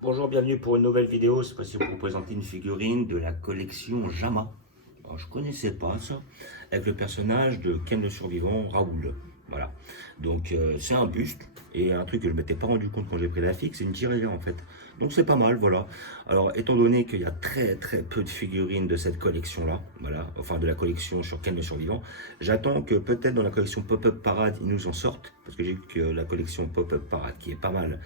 Bonjour, bienvenue pour une nouvelle vidéo. Cette fois-ci, pour vous présenter une figurine de la collection Jama. Alors, je connaissais pas ça, avec le personnage de Ken le Survivant, Raoul. Voilà. Donc, c'est un buste et un truc que je m'étais pas rendu compte quand j'ai pris la fixe, c'est une tirelire en fait. Donc, c'est pas mal, voilà. Alors, étant donné qu'il y a très peu de figurines de cette collection-là, voilà, enfin de la collection sur Ken le Survivant, j'attends que peut-être dans la collection Pop-Up Parade, ils nous en sortent, parce que j'ai vu que la collection Pop-Up Parade, qui est pas mal,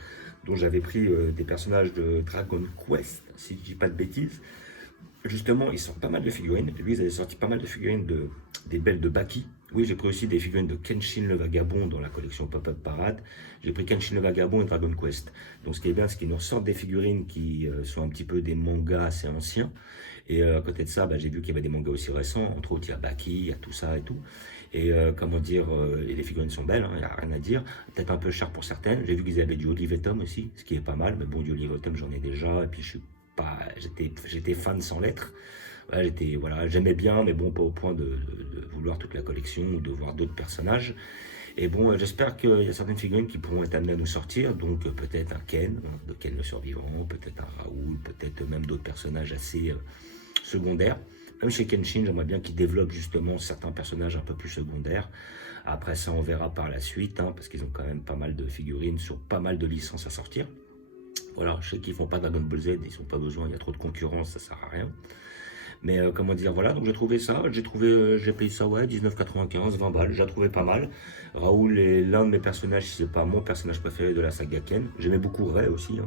dont j'avais pris des personnages de Dragon Quest, si je dis pas de bêtises. Justement, ils sortent pas mal de figurines. Lui, ils avaient sorti pas mal de figurines des belles de Baki. Oui, j'ai pris aussi des figurines de Kenshin le Vagabond dans la collection Pop-Up Parade. J'ai pris Kenshin le Vagabond et Dragon Quest. Donc, ce qui est bien, c'est qu'ils nous ressortent des figurines qui sont un petit peu des mangas assez anciens. Et à côté de ça, j'ai vu qu'il y avait des mangas aussi récents. Entre autres, il y a Baki, il y a tout ça et tout. Et comment dire, et les figurines sont belles, il n'y a rien à dire. Peut-être un peu cher pour certaines. J'ai vu qu'ils avaient du Olivetum aussi, ce qui est pas mal. Mais bon, du Olivetum, j'en ai déjà. Et puis, je suis pas, j'étais fan sans lettres. Voilà, j'aimais bien, mais bon, pas au point de vouloir toute la collection ou de voir d'autres personnages. Et bon, j'espère qu'il y a certaines figurines qui pourront être amenées à nous sortir. Donc, peut-être un Ken, de Ken le Survivant, peut-être un Raoul, peut-être même d'autres personnages assez secondaires. Même chez Kenshin, j'aimerais bien qu'il développe justement certains personnages un peu plus secondaires. Après ça, on verra par la suite, parce qu'ils ont quand même pas mal de figurines sur pas mal de licences à sortir. Voilà, je sais qu'ils font pas Dragon Ball Z, ils n'ont pas besoin, il y a trop de concurrence, ça sert à rien. Mais comment dire, voilà, donc j'ai trouvé ça, j'ai payé ça, ouais, 19,95, 20 balles, j'ai trouvé pas mal. Raoul est l'un de mes personnages, si c'est pas mon personnage préféré de la saga Ken. J'aimais beaucoup Rei aussi,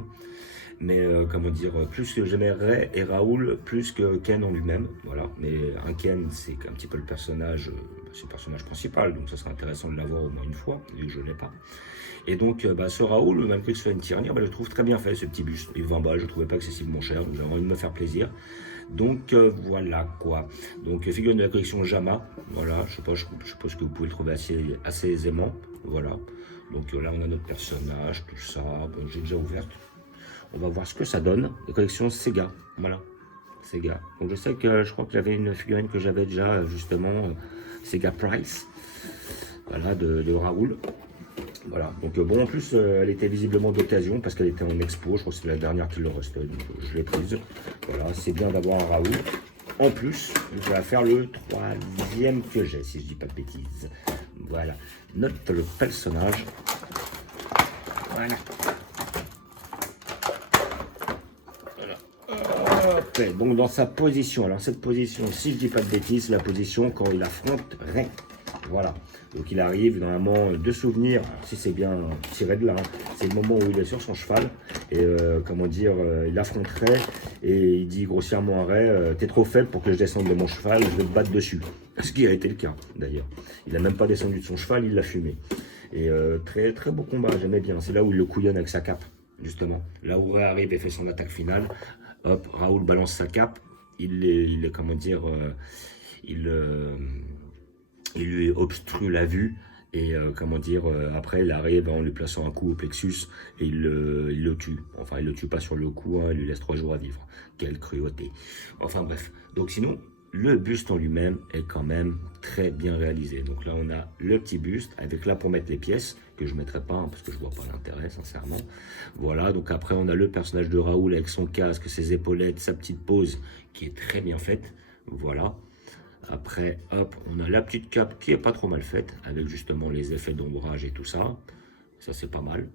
mais comment dire, plus que j'aimais Rei et Raoul, plus que Ken en lui-même, voilà. Mais un Ken, c'est un petit peu le personnage, c'est le personnage principal, donc ça serait intéressant de l'avoir au moins une fois, vu que je ne l'ai pas. Et donc, ce Raoul, malgré que ce soit une tirelire, je le trouve très bien fait, ce petit buste. Et 20 balles, je ne trouvais pas excessivement cher, donc j'avais envie de me faire plaisir. Donc, voilà quoi. Donc, figurine de la collection Jama, voilà, je suppose que vous pouvez le trouver assez aisément, voilà. Donc là, on a notre personnage, tout ça, bon, j'ai déjà ouvert. On va voir ce que ça donne. La collection Sega, voilà. Sega. Donc je sais que je crois que j'avais une figurine que j'avais déjà justement, Sega Price, voilà, de Raoul. Voilà, donc bon, en plus, elle était visiblement d'occasion parce qu'elle était en expo. Je crois que c'est la dernière qui le restait, donc je l'ai prise. Voilà, c'est bien d'avoir un Raoul. En plus, ça va faire le troisième que j'ai, si je dis pas de bêtises. Voilà, notre personnage. Voilà. Ok, donc dans sa position, alors cette position, si je dis pas de bêtises, c'est la position quand il affronte Rei. Voilà, donc il arrive normalement de souvenirs, si c'est bien tiré de là, c'est le moment où il est sur son cheval et comment dire, il affronterait et il dit grossièrement à Rei, t'es trop faible pour que je descende de mon cheval, je vais te battre dessus. Ce qui a été le cas d'ailleurs. Il n'a même pas descendu de son cheval, il l'a fumé. Et très beau combat, j'aimais bien, c'est là où il le couillonne avec sa cape, justement. Là où Rei arrive et fait son attaque finale, hop, Raoul balance sa cape, il est comment dire, il lui obstrue la vue et comment dire, après il arrive en lui plaçant un coup au plexus et il le tue. Enfin, il le tue pas sur le coup, il lui laisse 3 jours à vivre. Quelle cruauté. Enfin bref. Donc sinon, le buste en lui-même est quand même très bien réalisé. Donc là, on a le petit buste avec là pour mettre les pièces, que je ne mettrai pas parce que je vois pas l'intérêt, sincèrement. Voilà, donc après, on a le personnage de Raoul avec son casque, ses épaulettes, sa petite pose qui est très bien faite. Voilà. Après, hop, on a la petite cape qui est pas trop mal faite, avec justement les effets d'ombrage et tout ça. Ça, c'est pas mal.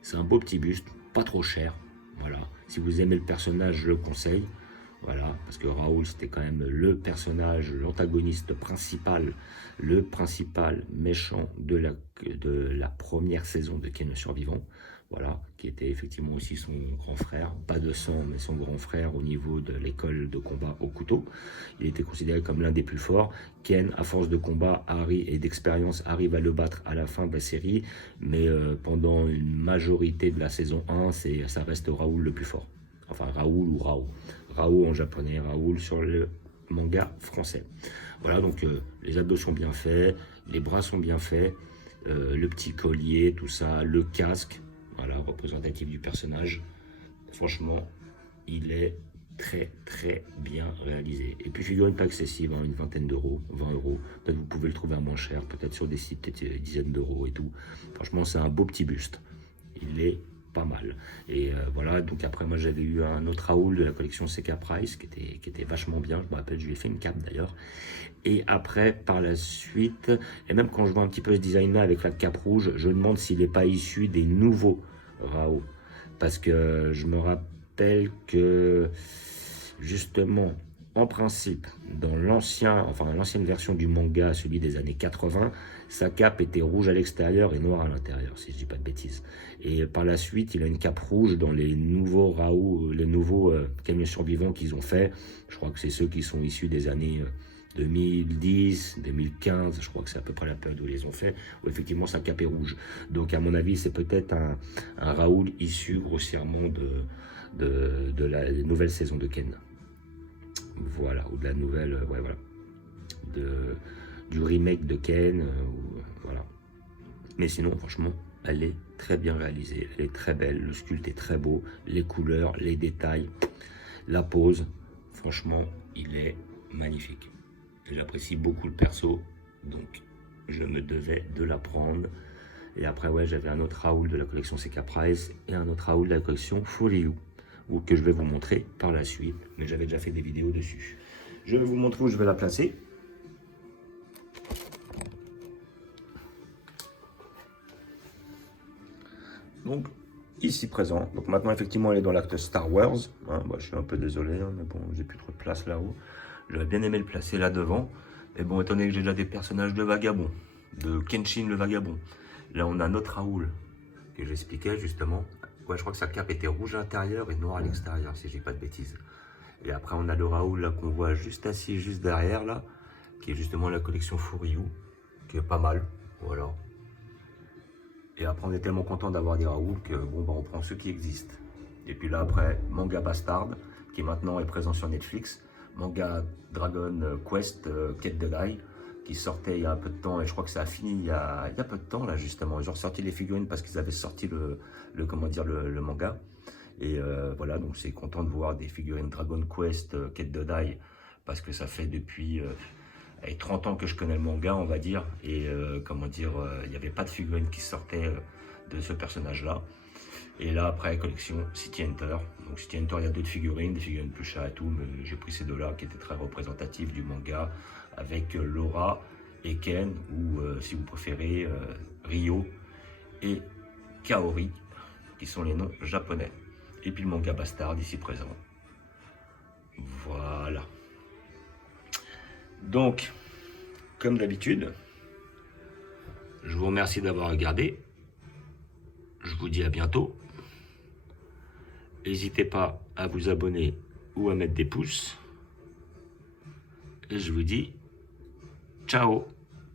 C'est un beau petit buste, pas trop cher. Voilà. Si vous aimez le personnage, je le conseille. Voilà, parce que Raoul, c'était quand même le personnage, l'antagoniste principal, le principal méchant de la première saison de Ken le Survivant. Voilà, qui était effectivement aussi son grand frère, pas de sang, mais son grand frère au niveau de l'école de combat au couteau. Il était considéré comme l'un des plus forts. Ken, à force de combat et d'expérience, arrive à le battre à la fin de la série, mais pendant une majorité de la saison 1, ça reste Raoul le plus fort. Enfin, Raoul ou Rao. Rao en japonais, Raoul sur le manga français. Voilà, donc les abdos sont bien faits, les bras sont bien faits, le petit collier, tout ça, le casque, voilà, représentatif du personnage. Franchement, il est très bien réalisé. Et puis figurine pas excessive, une vingtaine d'euros, 20 euros. Peut-être vous pouvez le trouver à moins cher, peut-être sur des sites, peut-être dizaines d'euros et tout. Franchement, c'est un beau petit buste. Il est pas mal. mal. Et voilà, donc après moi j'avais eu un autre Raoul de la collection CK Price qui était vachement bien, je me rappelle, je lui ai fait une cape d'ailleurs. Et après, par la suite, et même quand je vois un petit peu ce design-là avec la cape rouge, je me demande s'il n'est pas issu des nouveaux Raoul. Parce que je me rappelle que, justement, en principe, dans l'ancienne version du manga, celui des années 80, sa cape était rouge à l'extérieur et noire à l'intérieur, si je dis pas de bêtises. Et par la suite, il a une cape rouge dans les nouveaux Raoul, les nouveaux camions survivants qu'ils ont fait. Je crois que c'est ceux qui sont issus des années 2010, 2015, je crois que c'est à peu près la période où ils les ont fait, où effectivement sa cape est rouge. Donc à mon avis, c'est peut-être un Raoul issu grossièrement de la nouvelle saison de Ken. Voilà, ou de la nouvelle, ouais, voilà, du remake de Ken, voilà. Mais sinon, franchement, elle est très bien réalisée, elle est très belle, le sculpte est très beau, les couleurs, les détails, la pose, franchement, il est magnifique. J'apprécie beaucoup le perso, donc je me devais de la prendre. Et après, ouais, j'avais un autre Raoul de la collection CK Price et un autre Raoul de la collection Folio, ou que je vais vous montrer par la suite, mais j'avais déjà fait des vidéos dessus. Je vais vous montrer où je vais la placer. Donc, ici présent. Donc maintenant, effectivement, elle est dans l'acte Star Wars. Hein, bah, je suis un peu désolé, hein, mais bon, j'ai plus trop de place là-haut. J'aurais bien aimé le placer là devant. Mais bon, étant donné que j'ai déjà des personnages de vagabond, de Kenshin le vagabond. Là, on a notre Raoul, que j'expliquais justement. Ouais, je crois que sa cape était rouge à l'intérieur et noire à l'extérieur, si je dis pas de bêtises. Et après, on a le Raoul là qu'on voit juste assis, juste derrière là, qui est justement la collection Furyu, qui est pas mal. Voilà. Et après, on est tellement content d'avoir des Raoul que bon, bah, on prend ceux qui existent. Et puis là, après, Manga Bastard, qui maintenant est présent sur Netflix. Manga Dragon Quest, Quête de l'ail, qui sortait il y a un peu de temps, et je crois que ça a fini il y a peu de temps, là, justement. Ils ont ressorti les figurines parce qu'ils avaient sorti le manga. Et voilà, donc c'est content de voir des figurines Dragon Quest, Quête de l'ail, parce que ça fait depuis 30 ans que je connais le manga, on va dire, et il n'y avait pas de figurines qui sortaient de ce personnage-là. Et là, après, collection City Hunter. Donc City Hunter, il y a d'autres figurines, des figurines plus chères et tout, mais j'ai pris ces deux-là qui étaient très représentatifs du manga, avec Laura et Ken, ou si vous préférez, Ryo et Kaori, qui sont les noms japonais. Et puis le manga Bastard ici présent. Voilà. Donc, comme d'habitude, je vous remercie d'avoir regardé. Je vous dis à bientôt. N'hésitez pas à vous abonner ou à mettre des pouces. Et je vous dis ciao.